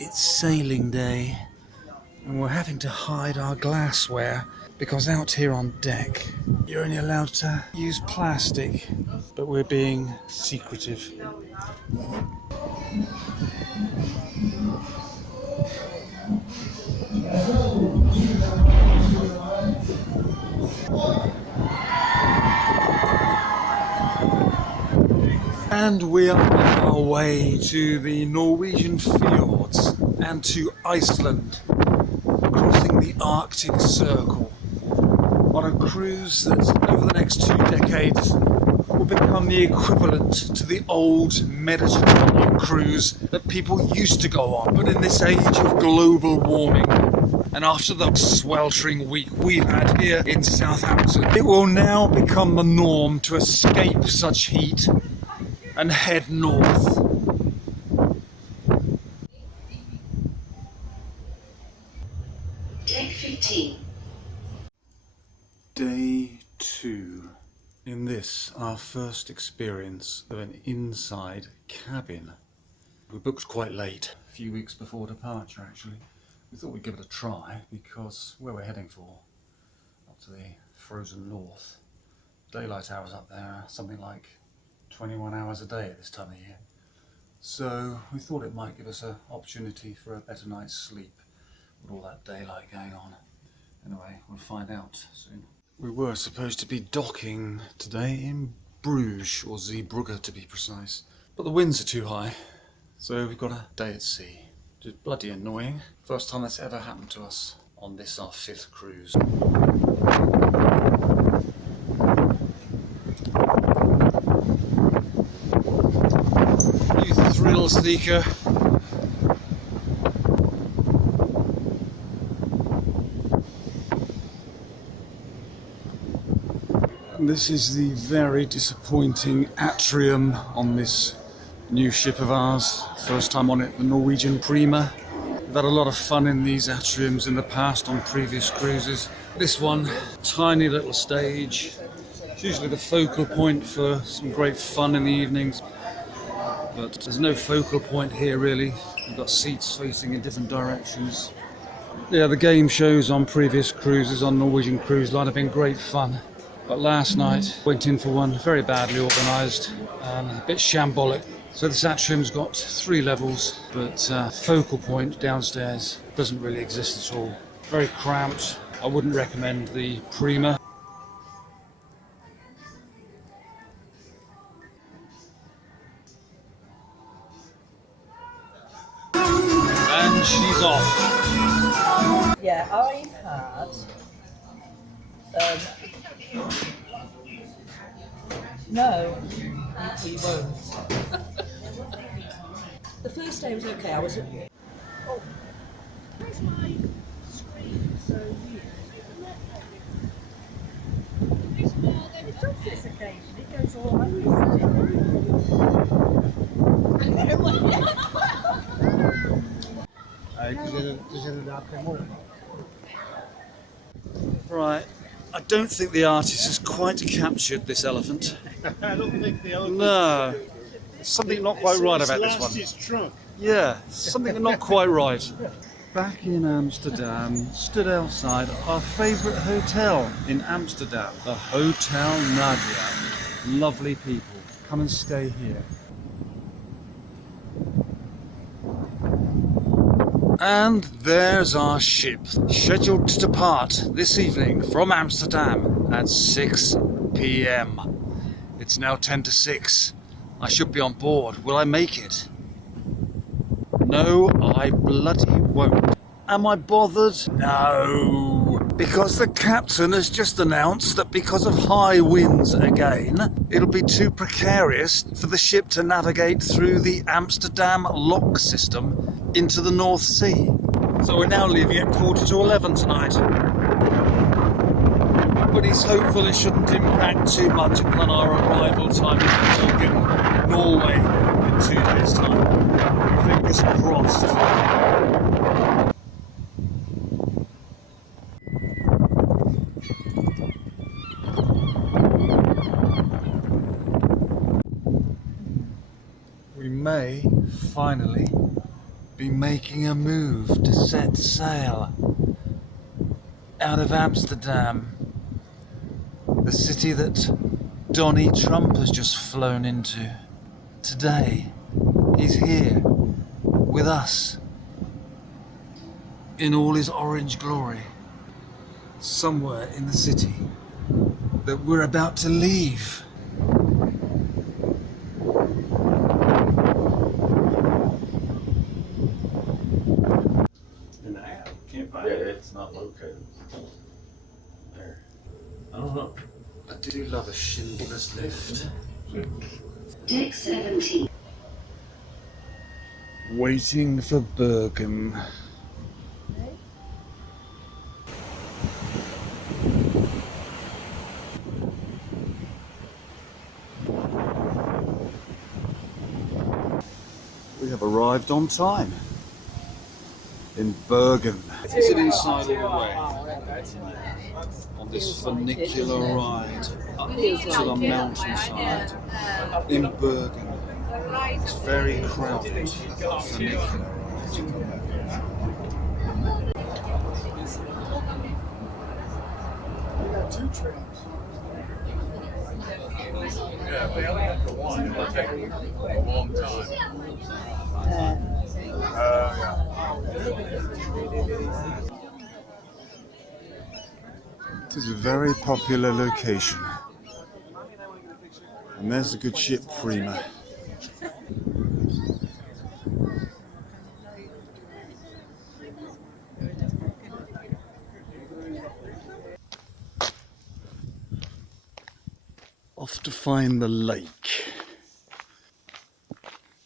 It's sailing day and we're having to hide our glassware because out here on deck you're only allowed to use plastic, but we're being secretive. And we are on our way to the Norwegian fjords and to Iceland, crossing the Arctic Circle on a cruise that over the next 2 decades will become the equivalent to the old Mediterranean cruise that people used to go on. But in this age of global warming, and after the sweltering week we've had here in Southampton, it will now become the norm to escape such heat and head north. Take 15. Day 2. In this, our first experience of an inside cabin. We booked quite late, a few weeks before departure actually. We thought we'd give it a try because where we're heading for, up to the frozen north, daylight hours up there are something like 21 hours a day at this time of year. So we thought it might give us an opportunity for a better night's sleep with all that daylight going on. Anyway, we'll find out soon. We were supposed to be docking today in Bruges, or Zeebrugge to be precise, but the winds are too high, so we've got a day at sea. Which is bloody annoying. First time that's ever happened to us on this, our 5th cruise. You thrill seeker. And this is the very disappointing atrium on this new ship of ours. First time on it, the Norwegian Prima. We've had a lot of fun in these atriums in the past on previous cruises. This one, tiny little stage. It's usually the focal point for some great fun in the evenings. But there's no focal point here really. We've got seats facing in different directions. Yeah, the game shows on previous cruises on Norwegian Cruise Line have been great fun. But last night, went in for one, very badly organised and a bit shambolic. So this atrium's got 3 levels, but focal point downstairs doesn't really exist at all. Very cramped. I wouldn't recommend the Prima. And she's off. Yeah, I've had no, you won't. The first day was okay. I was. Oh, where's my screen? So weird. It does this occasionally. It goes all Right. I don't think the artist has quite captured this elephant. I don't think the elephant. No. Something not quite right about this one. His trunk. Yeah, something not quite right. Back in Amsterdam, stood outside our favourite hotel in Amsterdam, the Hotel Nadia. Lovely people. Come and stay here. And there's our ship, scheduled to depart this evening from Amsterdam at 6 p.m. It's now 10 to 6. I should be on board. Will I make it? No, I bloody won't. Am I bothered? No. Because the captain has just announced that because of high winds again, it'll be too precarious for the ship to navigate through the Amsterdam lock system into the North Sea. So we're now leaving at 11:15 tonight. But he's hopeful it shouldn't impact too much upon our arrival time in Bergen, Norway, in 2 days' time. Fingers crossed. We may finally be making a move to set sail out of Amsterdam, the city that Donnie Trump has just flown into. Today, he's here with us in all his orange glory, somewhere in the city that we're about to leave. In the app. Can't find it. It's not located. There. I don't know. I do love a Schindler's Lift. Deck 17. Waiting for Bergen. We have arrived on time in Bergen. Is it inside all the way? On this funicular ride up to the mountainside in Bergen. It's very crowded funicular ride. Two trams. Yeah, they only have the one. It'll take a long time. It is a very popular location. And there's the good ship Prima. Off to find the lake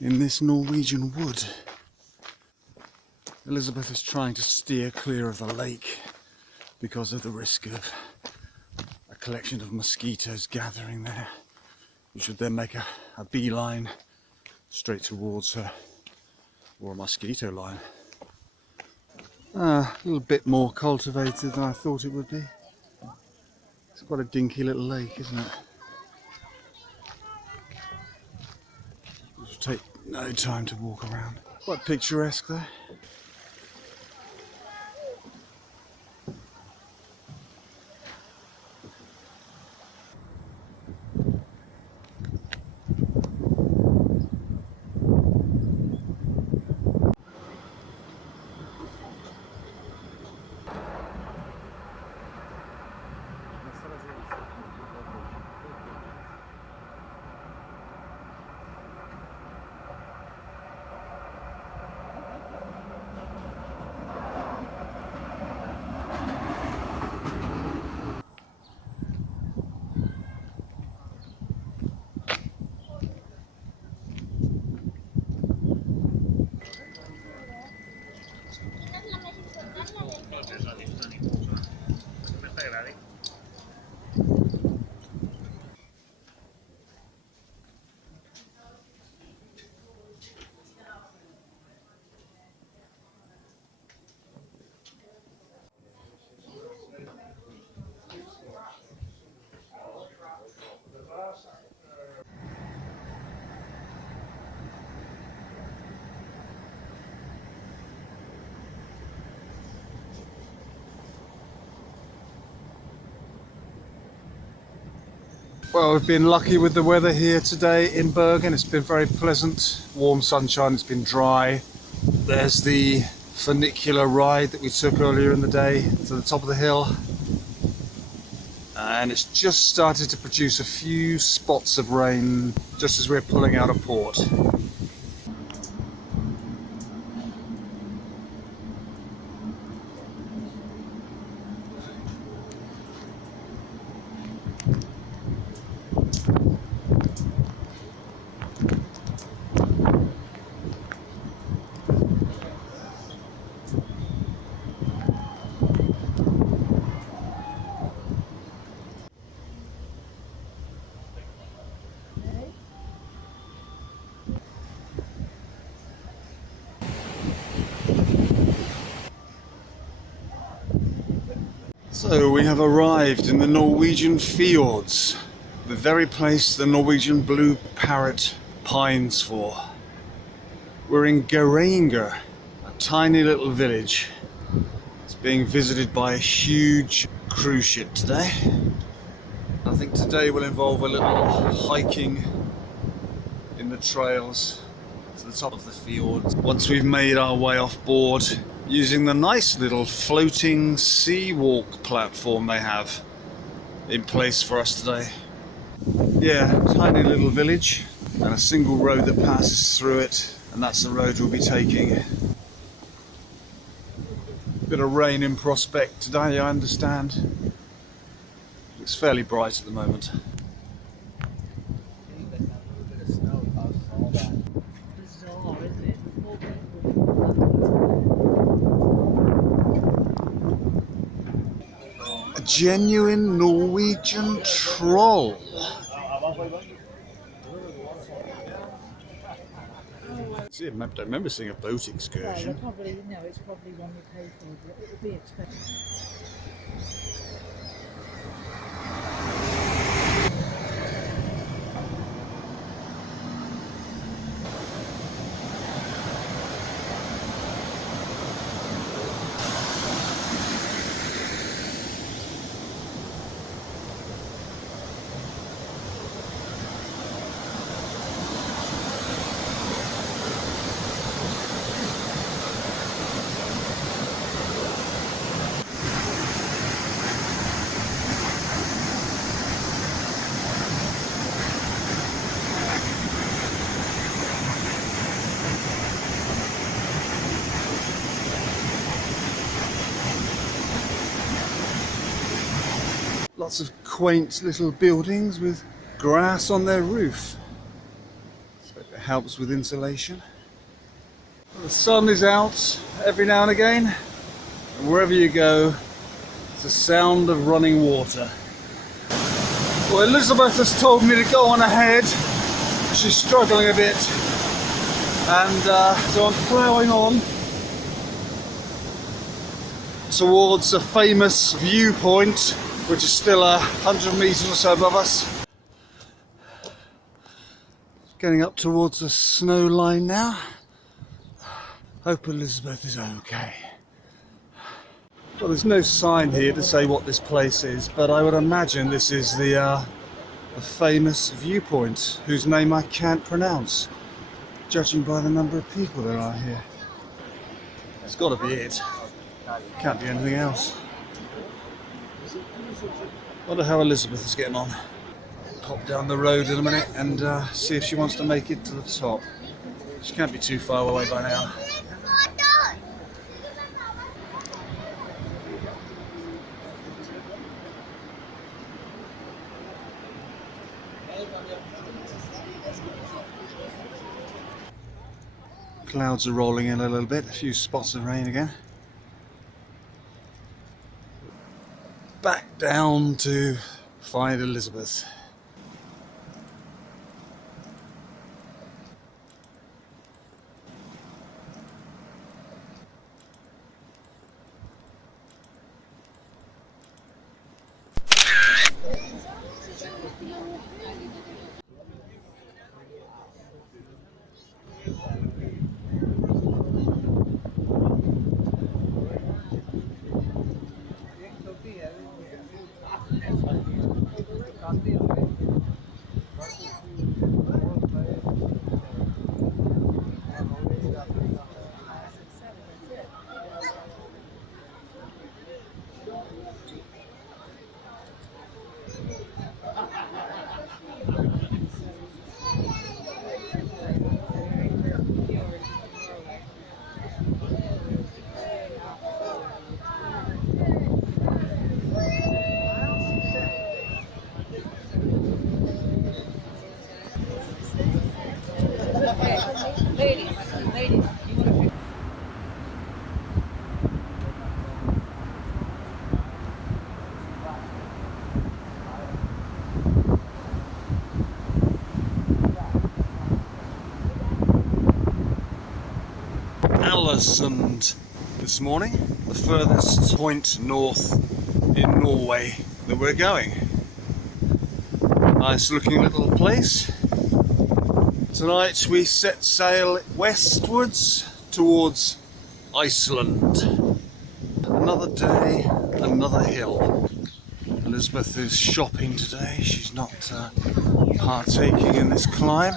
in this Norwegian wood. Elizabeth is trying to steer clear of the lake because of the risk of a collection of mosquitoes gathering there, which would then make a beeline straight towards her, or a mosquito line. A little bit more cultivated than I thought it would be. It's quite a dinky little lake, isn't it? It'll take no time to walk around. Quite picturesque there. Well, we've been lucky with the weather here today in Bergen. It's been very pleasant, warm sunshine, it's been dry. There's the funicular ride that we took earlier in the day to the top of the hill. And it's just started to produce a few spots of rain just as we're pulling out of port. So we have arrived in the Norwegian fjords, the very place the Norwegian blue parrot pines for. We're in Geiranger tiny little village. It's being visited by a huge cruise ship today. I think today will involve a little hiking in the trails to the top of the fjords. Once we've made our way off board, using the nice little floating sea walk platform they have in place for us today. Yeah, tiny little village and a single road that passes through it, and that's the road we'll be taking. Bit of rain in prospect today, I understand. It's fairly bright at the moment. Bizarre, isn't it? A genuine Norwegian troll. See, I don't remember seeing a boat excursion. Probably, no, it's probably one you pay for, but it'll be expensive. Lots of quaint little buildings with grass on their roof. So it helps with insulation. Well, the sun is out every now and again, and wherever you go, it's the sound of running water. Well, Elizabeth has told me to go on ahead. She's struggling a bit, and so I'm ploughing on towards a famous viewpoint, which is still 100 metres or so above us. Getting up towards the snow line now. Hope Elizabeth is okay. Well, there's no sign here to say what this place is, but I would imagine this is the famous viewpoint, whose name I can't pronounce, judging by the number of people there are here. It's got to be it. Can't be anything else. Wonder how Elizabeth is getting on. Pop down the road in a minute and see if she wants to make it to the top. She can't be too far away by now. Clouds are rolling in a little bit, a few spots of rain again. Back down to find Elizabeth. Iceland this morning, the furthest point north in Norway that we're going. Nice looking little place. Tonight we set sail westwards towards Iceland. Another day, another hill. Elizabeth is shopping today. She's not partaking in this climb.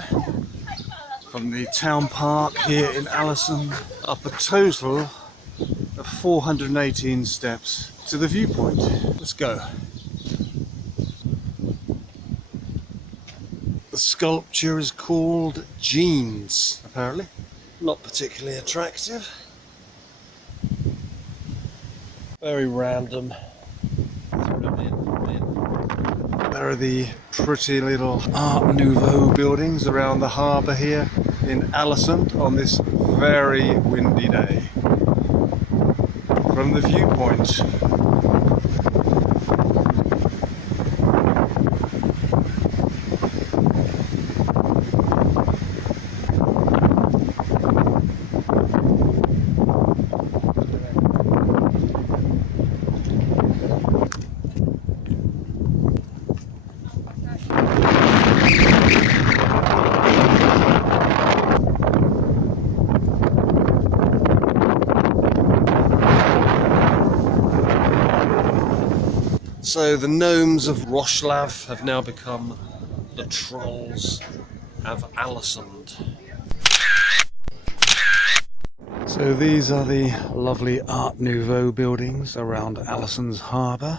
From the town park here in Iceland, up a total of 418 steps to the viewpoint. Let's go. The sculpture is called Jeans, apparently. Not particularly attractive. Very random. There are the pretty little Art Nouveau buildings around the harbour here in Iceland on this very windy day. From the viewpoint, so the gnomes of Wrocław have now become the trolls of Iceland. So these are the lovely Art Nouveau buildings around Iceland's harbour.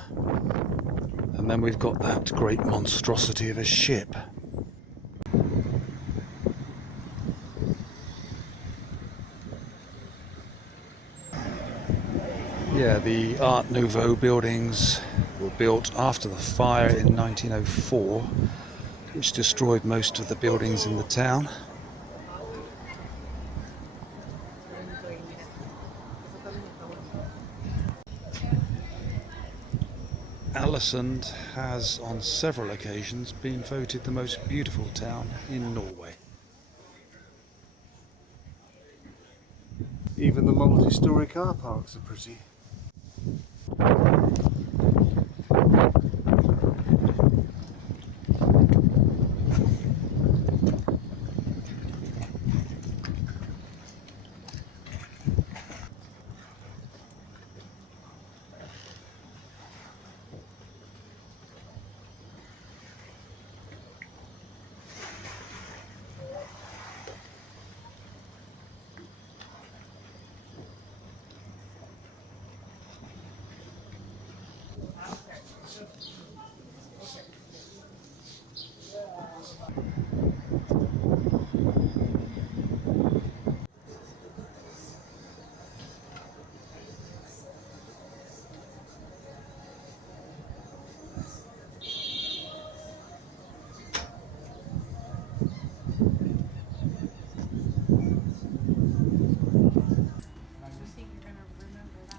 And then we've got that great monstrosity of a ship. Yeah, the Art Nouveau buildings were built after the fire in 1904, which destroyed most of the buildings in the town. Iceland has on several occasions been voted the most beautiful town in Norway. Even the multi-storey car parks are pretty.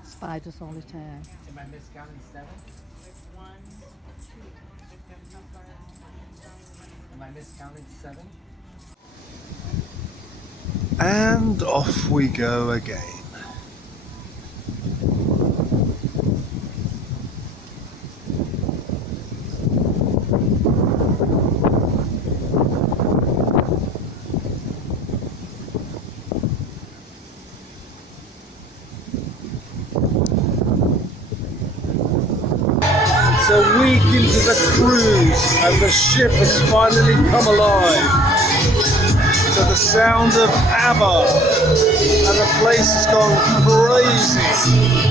Spider solitaire. Am I miscounting 7? Am I miscounting 7? And off we go again. It's a week into the cruise and the ship has finally come alive to the sound of ABBA and the place has gone crazy.